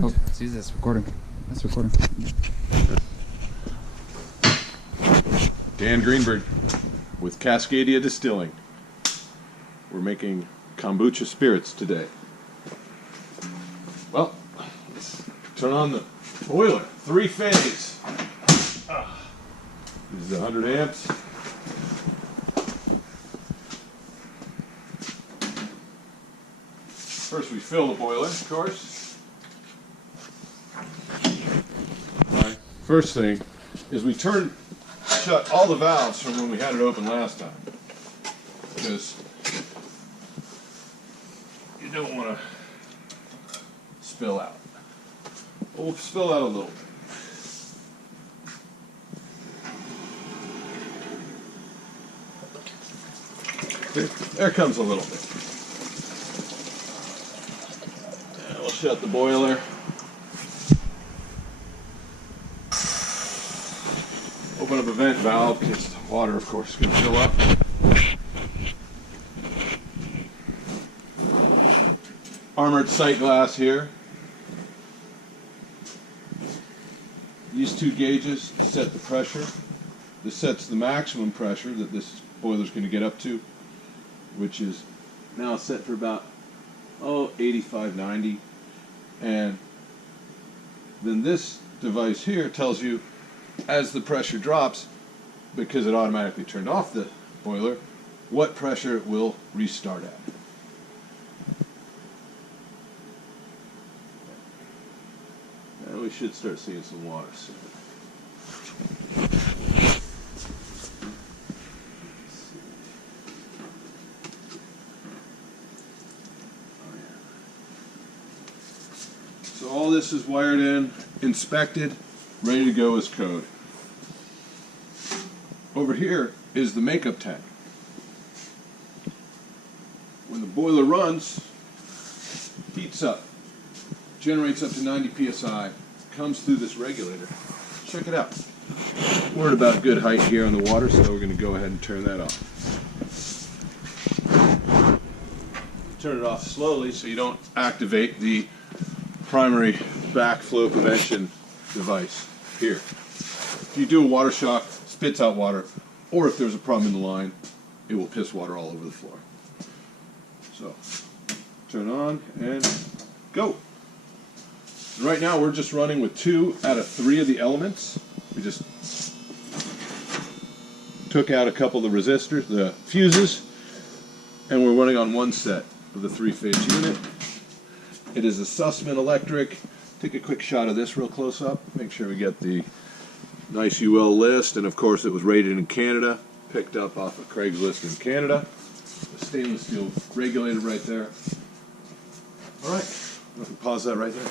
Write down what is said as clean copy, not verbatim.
Perfect. Oh, let's use this recording. That's recording. Dan Greenberg with Cascadia Distilling. We're making kombucha spirits today. Well, let's turn on the boiler. 3-phase. This is 100 amps. First we fill the boiler, of course. Right. First thing is we shut all the valves from when we had it open last time, because you don't want to spill out. We'll spill out a little bit. There comes a little bit. And we'll shut the boiler. Open up a vent valve because the water, of course, is going to fill up. Armored sight glass here. These two gauges set the pressure. This sets the maximum pressure that this boiler is going to get up to, which is now set for about 85, 90. And then this device here tells you, as the pressure drops, because it automatically turned off the boiler, what pressure it will restart at. And we should start seeing some water soon. So all this is wired in, inspected, ready to go as code. Over here is the makeup tank. When the boiler runs, heats up, generates up to 90 psi, comes through this regulator. Check it out. We're at about a good height here on the water, so we're going to go ahead and turn that off. Turn it off slowly so you don't activate the primary backflow prevention device here. If you do a water shock, spits out water, or if there's a problem in the line, it will piss water all over the floor. So, turn on and go. Right now we're just running with 2 out of 3 of the elements. We just took out a couple of the resistors, the fuses, and we're running on 1 set of the 3-phase unit. It is a Sussman electric. Take a quick shot of this real close up. Make sure we get the nice UL list, and of course it was rated in Canada, picked up off of Craigslist in Canada. The stainless steel regulator right there. All right, we can pause that right there.